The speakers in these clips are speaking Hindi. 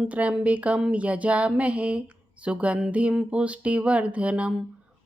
ॐ त्र्यम्बकं यजामहे सुगन्धिं पुष्टिवर्धनम्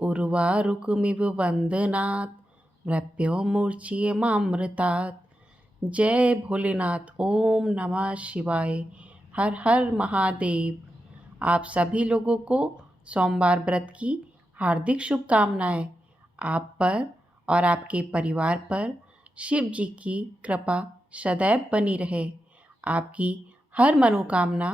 उर्वारुकमिव वन्दनात् मृत्योर्मुच्यमामृतात्। जय भोलेनाथ। ओम नमः शिवाय। हर हर महादेव। आप सभी लोगों को सोमवार व्रत की हार्दिक शुभकामनाएं। आप पर और आपके परिवार पर शिव जी की कृपा सदैव बनी रहे, आपकी हर मनोकामना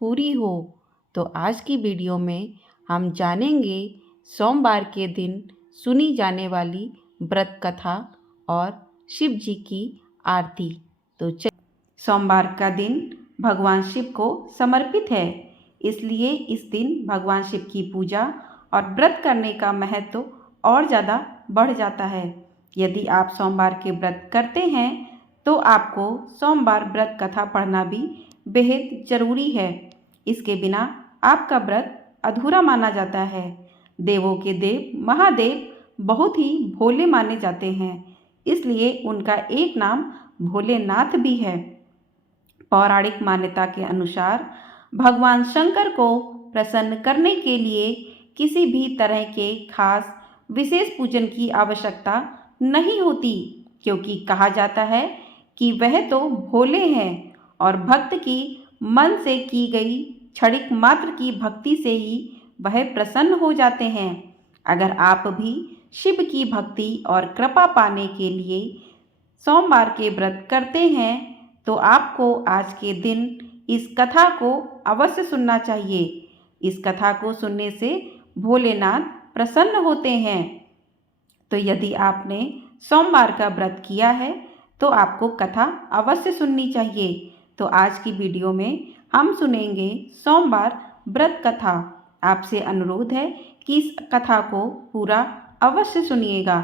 पूरी हो। तो आज की वीडियो में हम जानेंगे सोमवार के दिन सुनी जाने वाली व्रत कथा और शिव जी की आरती। तो सोमवार का दिन भगवान शिव को समर्पित है, इसलिए इस दिन भगवान शिव की पूजा और व्रत करने का महत्व और ज़्यादा बढ़ जाता है। यदि आप सोमवार के व्रत करते हैं तो आपको सोमवार व्रत कथा पढ़ना भी बेहद ज़रूरी है। इसके बिना आपका व्रत अधूरा माना जाता है। देवों के देव महादेव बहुत ही भोले माने जाते हैं, इसलिए उनका एक नाम भोलेनाथ भी है। पौराणिक मान्यता के अनुसार भगवान शंकर को प्रसन्न करने के लिए किसी भी तरह के खास विशेष पूजन की आवश्यकता नहीं होती, क्योंकि कहा जाता है कि वह तो भोले हैं और भक्त की मन से की गई क्षणिक मात्र की भक्ति से ही वह प्रसन्न हो जाते हैं। अगर आप भी शिव की भक्ति और कृपा पाने के लिए सोमवार के व्रत करते हैं तो आपको आज के दिन इस कथा को अवश्य सुनना चाहिए। इस कथा को सुनने से भोलेनाथ प्रसन्न होते हैं। तो यदि आपने सोमवार का व्रत किया है तो आपको कथा अवश्य सुननी चाहिए। तो आज की वीडियो में हम सुनेंगे सोमवार व्रत कथा। आपसे अनुरोध है कि इस कथा को पूरा अवश्य सुनिएगा।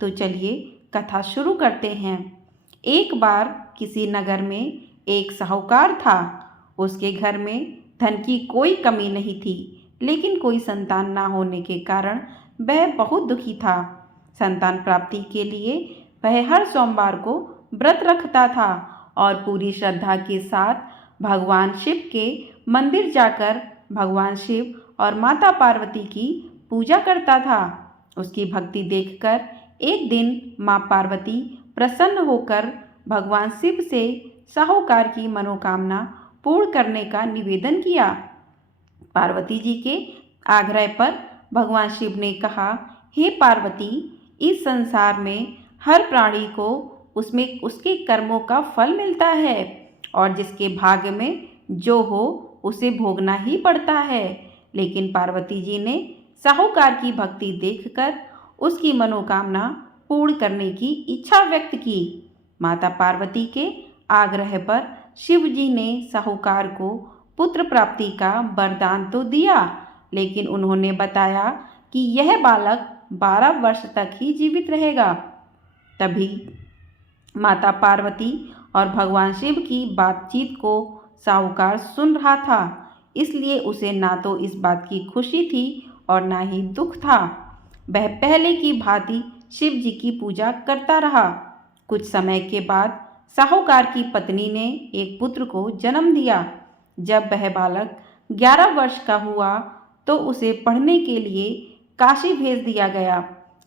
तो चलिए कथा शुरू करते हैं। एक बार किसी नगर में एक साहूकार था। उसके घर में धन की कोई कमी नहीं थी, लेकिन कोई संतान ना होने के कारण वह बहुत दुखी था। संतान प्राप्ति के लिए वह हर सोमवार को व्रत रखता था और पूरी श्रद्धा के साथ भगवान शिव के मंदिर जाकर भगवान शिव और माता पार्वती की पूजा करता था। उसकी भक्ति देखकर एक दिन माँ पार्वती प्रसन्न होकर भगवान शिव से साहूकार की मनोकामना पूर्ण करने का निवेदन किया। पार्वती जी के आग्रह पर भगवान शिव ने कहा, हे पार्वती, इस संसार में हर प्राणी को उसमें उसके कर्मों का फल मिलता है और जिसके भाग्य में जो हो उसे भोगना ही पड़ता है। लेकिन पार्वती जी ने साहूकार की भक्ति देखकर उसकी मनोकामना पूर्ण करने की इच्छा व्यक्त की। माता पार्वती के आग्रह पर शिव जी ने साहूकार को पुत्र प्राप्ति का वरदान तो दिया, लेकिन उन्होंने बताया कि यह बालक 12 वर्ष तक ही जीवित रहेगा। तभी माता पार्वती और भगवान शिव की बातचीत को साहूकार सुन रहा था, इसलिए उसे ना तो इस बात की खुशी थी और ना ही दुख था। वह पहले की भांति शिव जी की पूजा करता रहा। कुछ समय के बाद साहूकार की पत्नी ने एक पुत्र को जन्म दिया। जब वह बालक 11 वर्ष का हुआ तो उसे पढ़ने के लिए काशी भेज दिया गया।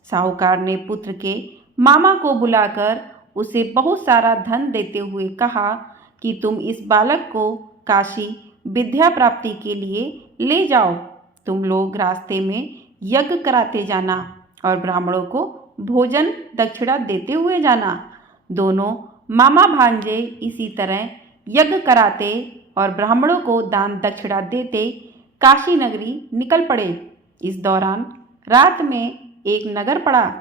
साहूकार ने पुत्र के मामा को बुलाकर उसे बहुत सारा धन देते हुए कहा कि तुम इस बालक को काशी विद्या प्राप्ति के लिए ले जाओ। तुम लोग रास्ते में यज्ञ कराते जाना और ब्राह्मणों को भोजन दक्षिणा देते हुए जाना। दोनों मामा भांजे इसी तरह यज्ञ कराते और ब्राह्मणों को दान दक्षिणा देते काशी नगरी निकल पड़े। इस दौरान रात में एक नगर पड़ा,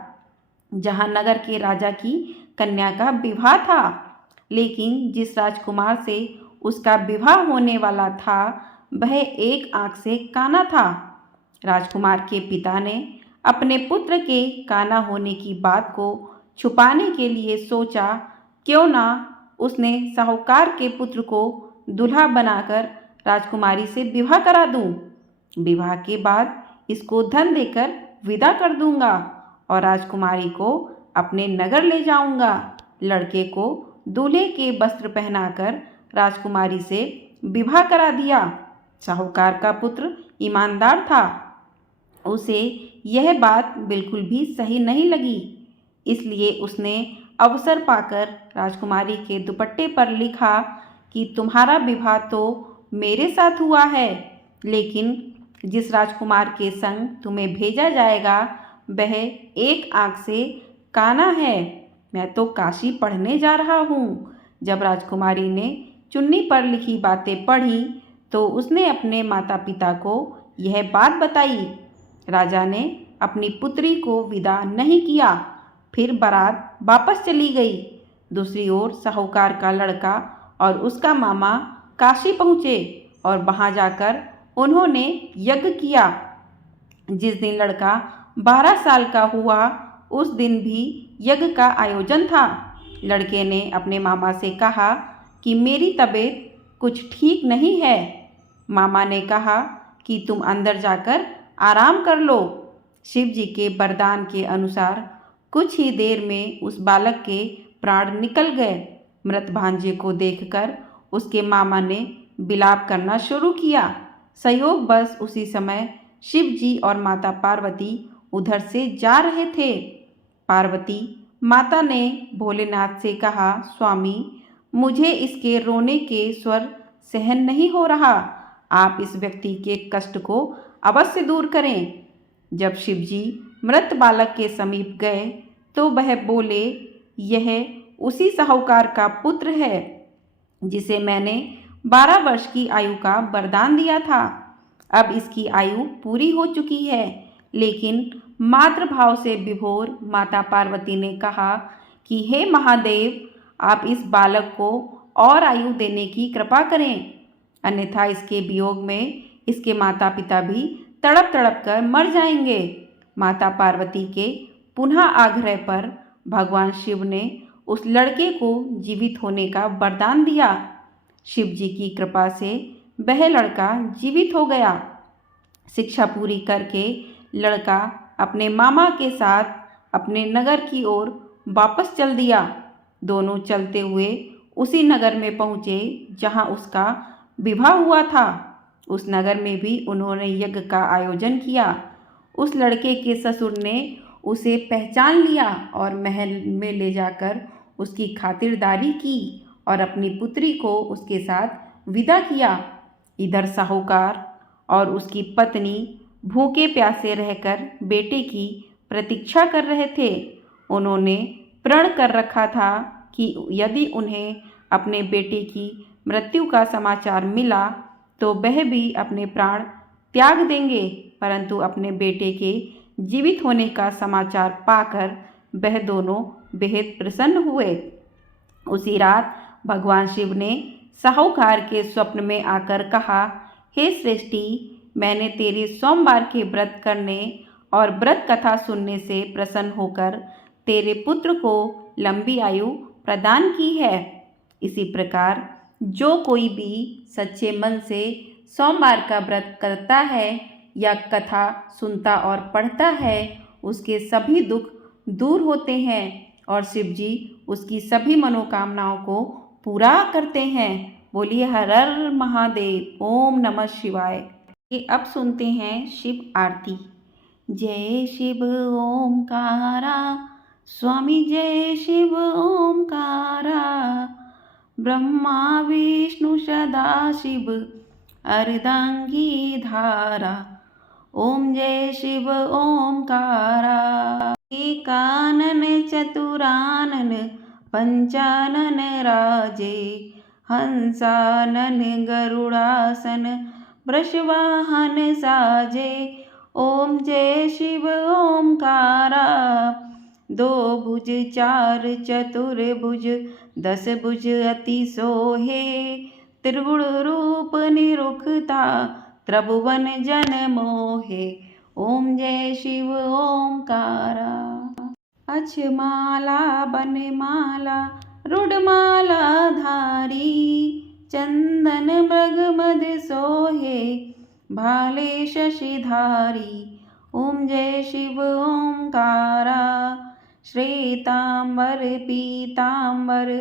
जहां नगर के राजा की कन्या का विवाह था। लेकिन जिस राजकुमार से उसका विवाह होने वाला था वह एक आंख से काना था। राजकुमार के पिता ने अपने पुत्र के काना होने की बात को छुपाने के लिए सोचा, क्यों ना उसने साहूकार के पुत्र को दूल्हा बनाकर राजकुमारी से विवाह करा दूं। विवाह के बाद इसको धन देकर विदा कर दूंगा और राजकुमारी को अपने नगर ले जाऊंगा। लड़के को दूल्हे के वस्त्र पहनाकर राजकुमारी से विवाह करा दिया। साहूकार का पुत्र ईमानदार था, उसे यह बात बिल्कुल भी सही नहीं लगी, इसलिए उसने अवसर पाकर राजकुमारी के दुपट्टे पर लिखा कि तुम्हारा विवाह तो मेरे साथ हुआ है, लेकिन जिस राजकुमार के संग तुम्हें भेजा जाएगा वह एक आंख से काना है। मैं तो काशी पढ़ने जा रहा हूँ। जब राजकुमारी ने चुन्नी पर लिखी बातें पढ़ी तो उसने अपने माता पिता को यह बात बताई। राजा ने अपनी पुत्री को विदा नहीं किया, फिर बारात वापस चली गई। दूसरी ओर साहूकार का लड़का और उसका मामा काशी पहुँचे और वहाँ जाकर उन्होंने यज्ञ किया। जिस दिन लड़का 12 साल का हुआ उस दिन भी यज्ञ का आयोजन था। लड़के ने अपने मामा से कहा कि मेरी तबीयत कुछ ठीक नहीं है। मामा ने कहा कि तुम अंदर जाकर आराम कर लो। शिव जी के वरदान के अनुसार कुछ ही देर में उस बालक के प्राण निकल गए। मृत भांजे को देखकर उसके मामा ने विलाप करना शुरू किया। संयोगवश उसी समय शिव जी और माता पार्वती उधर से जा रहे थे। पार्वती माता ने भोलेनाथ से कहा, स्वामी, मुझे इसके रोने के स्वर सहन नहीं हो रहा, आप इस व्यक्ति के कष्ट को अवश्य दूर करें। जब शिव जी मृत बालक के समीप गए तो वह बोले, यह उसी साहूकार का पुत्र है जिसे मैंने 12 वर्ष की आयु का वरदान दिया था। अब इसकी आयु पूरी हो चुकी है, लेकिन मातृभाव से विभोर माता पार्वती ने कहा कि हे महादेव, आप इस बालक को और आयु देने की कृपा करें, अन्यथा इसके वियोग में इसके माता पिता भी तड़प तड़प कर मर जाएंगे। माता पार्वती के पुनः आग्रह पर भगवान शिव ने उस लड़के को जीवित होने का वरदान दिया। शिव जी की कृपा से वह लड़का जीवित हो गया। शिक्षा पूरी करके लड़का अपने मामा के साथ अपने नगर की ओर वापस चल दिया। दोनों चलते हुए उसी नगर में पहुँचे जहाँ उसका विवाह हुआ था। उस नगर में भी उन्होंने यज्ञ का आयोजन किया। उस लड़के के ससुर ने उसे पहचान लिया और महल में ले जाकर उसकी खातिरदारी की और अपनी पुत्री को उसके साथ विदा किया। इधर साहूकार और उसकी पत्नी भूखे प्यासे रहकर बेटे की प्रतीक्षा कर रहे थे। उन्होंने प्रण कर रखा था कि यदि उन्हें अपने बेटे की मृत्यु का समाचार मिला तो वह भी अपने प्राण त्याग देंगे, परंतु अपने बेटे के जीवित होने का समाचार पाकर वह दोनों बेहद प्रसन्न हुए। उसी रात भगवान शिव ने साहूकार के स्वप्न में आकर कहा, हे सृष्टि, मैंने तेरे सोमवार के व्रत करने और व्रत कथा सुनने से प्रसन्न होकर तेरे पुत्र को लंबी आयु प्रदान की है। इसी प्रकार जो कोई भी सच्चे मन से सोमवार का व्रत करता है या कथा सुनता और पढ़ता है, उसके सभी दुख दूर होते हैं और शिव जी उसकी सभी मनोकामनाओं को पूरा करते हैं। बोलिए हर हर महादेव। ओम नमः शिवाय। ये अब सुनते हैं शिव आरती। जय शिव ओमकारा, स्वामी जय शिव ओमकारा, ब्रह्मा विष्णु सदाशिव अर्धांगी धारा। ओम जय शिव ओमकारा। एकानन चतुरानन पंचानन राजे, हंसानन गरुड़ासन वृषवाहन साजे। ओम जय शिव ओमकारा। दो भुज चार चतुर्भुज, 10 भुज अति सोहे, त्रिगुण रूप निरुखता त्रिभुवन जन मोहे। ओम जय शिव ओमकारा। अक्षमाला बनमाला रुडमाला धारी, चंदन मृग मद सोहे, भाले शशिधारी। ओम जय शिव ओमकारा। श्वेतांबर पीतांबर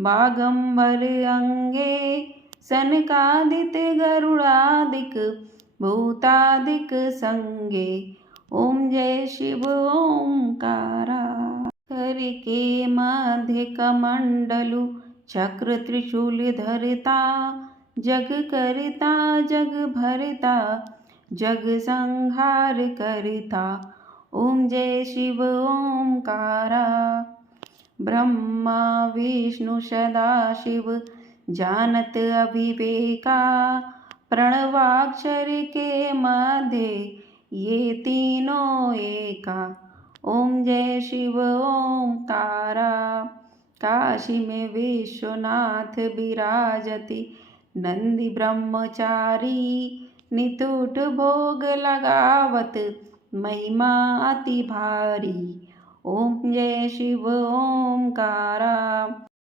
बागंबर अंगे, सनकादिक गरुड़ादिक भूतादिक संगे। ओम जय शिव ओंकारा। कर के मध्य कमंडलु चक्र त्रिशूल धरता, जग करता जग भरता, जग संहार करता। ओम जय शिव ओंकारा। ब्रह्मा विष्णु सदाशिव जानत अविवेका, प्रणवाक्षर के मध्य ये तीनों एका। ओम जय शिव ओंकारा। काशी में विश्वनाथ विराजति, नंदी ब्रह्मचारी नितुट भोग लगावत, महिमा अति भारी। ओम जय शिव ओंकारा।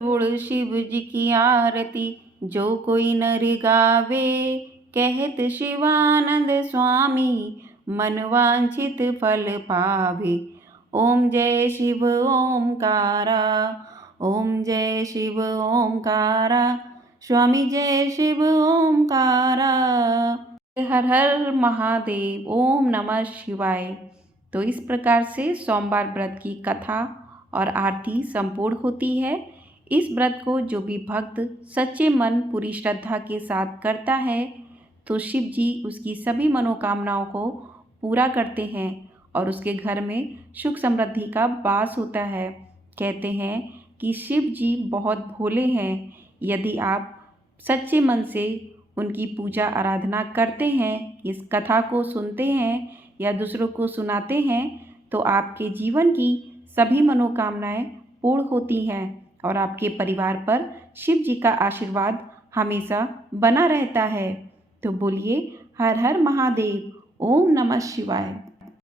गुण शिव जी की आरती जो कोई नर गावे, कहत शिवानंद स्वामी मनवांछित फल पावे। ओम जय शिव ओंकारा। ओम जय शिव ओंकारा। स्वामी जय शिव ओंकारा। हर हर महादेव। ओम नमः शिवाय। तो इस प्रकार से सोमवार व्रत की कथा और आरती संपूर्ण होती है। इस व्रत को जो भी भक्त सच्चे मन पूरी श्रद्धा के साथ करता है तो शिव जी उसकी सभी मनोकामनाओं को पूरा करते हैं और उसके घर में सुख समृद्धि का वास होता है। कहते हैं कि शिव जी बहुत भोले हैं। यदि आप सच्चे मन से उनकी पूजा आराधना करते हैं, इस कथा को सुनते हैं या दूसरों को सुनाते हैं तो आपके जीवन की सभी मनोकामनाएं पूर्ण होती हैं और आपके परिवार पर शिव जी का आशीर्वाद हमेशा बना रहता है। तो बोलिए हर हर महादेव। ओम नमः शिवाय।